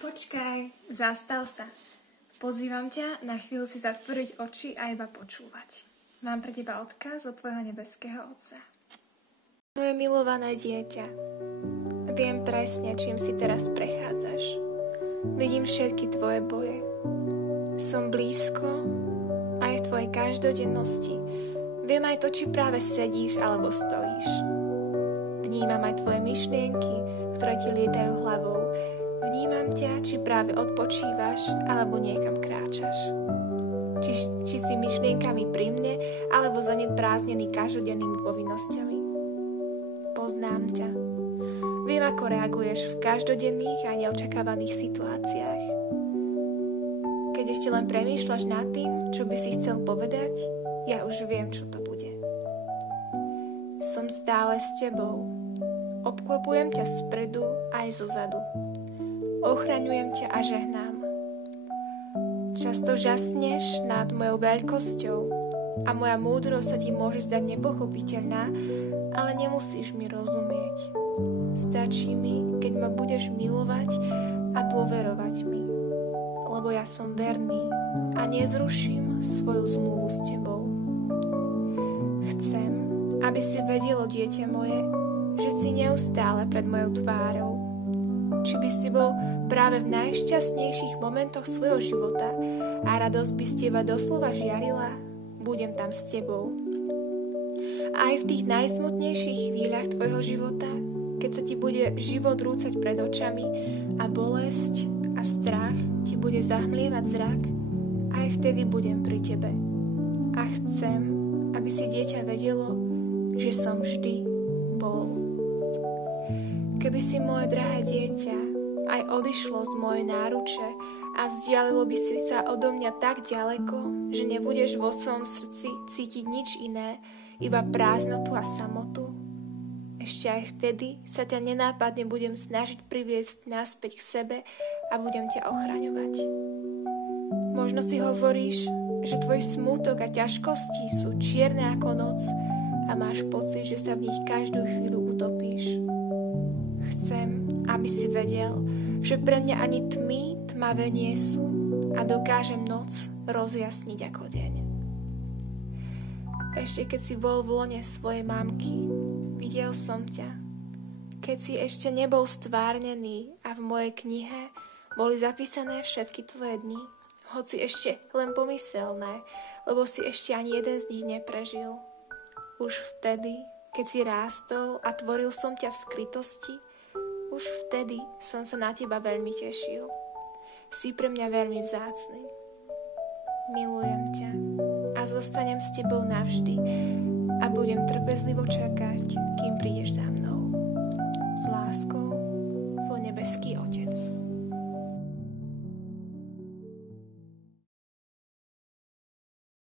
Počkaj, zastav sa. Pozývam ťa na chvíľu si zatvoriť oči a iba počúvať. Mám pre teba odkaz od tvojho nebeského Otca. Moje milované dieťa, viem presne, čím si teraz prechádzaš. Vidím všetky tvoje boje. Som blízko aj v tvojej každodennosti. Viem aj to, či práve sedíš alebo stojíš. Vnímam aj tvoje myšlienky, ktoré ti lietajú hlavou. Vnímam ťa, či práve odpočívaš, alebo niekam kráčaš. Či si myšlienkami pri mne, alebo zaneprázdnený každodennými povinnosťami. Poznám ťa. Viem, ako reaguješ v každodenných a neočakávaných situáciách. Keď ešte len premýšľaš nad tým, čo by si chcel povedať, ja už viem, čo to bude. Som stále s tebou. Obklopujem ťa spredu aj zozadu. Ochraňujem ťa a žehnám. Často žasneš nad mojou veľkosťou a moja múdrosť sa ti môže zdať nepochopiteľná, ale nemusíš mi rozumieť. Stačí mi, keď ma budeš milovať a dôverovať mi, lebo ja som verný a nezruším svoju zmluvu s tebou. Chcem, aby si vedelo, dieťa moje, že si neustále pred mojou tvárou. Či by si bol práve v najšťastnejších momentoch svojho života a radosť by z teba doslova žiarila, budem tam s tebou. A aj v tých najsmutnejších chvíľach tvojho života, keď sa ti bude život rúcať pred očami a bolesť a strach ti bude zahmlievať zrak, aj vtedy budem pri tebe. A chcem, aby si dieťa vedelo, že som vždy bol. Keby si, moje drahé dieťa, aj odišlo z mojej náruče a vzdialilo by si sa odo mňa tak ďaleko, že nebudeš vo svojom srdci cítiť nič iné, iba prázdnotu a samotu, ešte aj vtedy sa ťa nenápadne budem snažiť priviesť naspäť k sebe a budem ťa ochraňovať. Možno si hovoríš, že tvoj smútok a ťažkosti sú čierne ako noc a máš pocit, že sa v nich každú chvíľu utopíš. Chcem, aby si vedel, že pre mňa ani tmy tmavé nie sú a dokážem noc rozjasniť ako deň. Ešte keď si bol v lone svojej mamky, videl som ťa. Keď si ešte nebol stvárnený a v mojej knihe boli zapísané všetky tvoje dni, hoci ešte len pomyselné, lebo si ešte ani jeden z nich neprežil. Už vtedy, keď si rástol a tvoril som ťa v skrytosti, už vtedy som sa na teba veľmi tešil. Si pre mňa veľmi vzácny. Milujem ťa a zostanem s tebou navždy a budem trpezlivo čakať, kým prídeš za mnou. S láskou, tvoj nebeský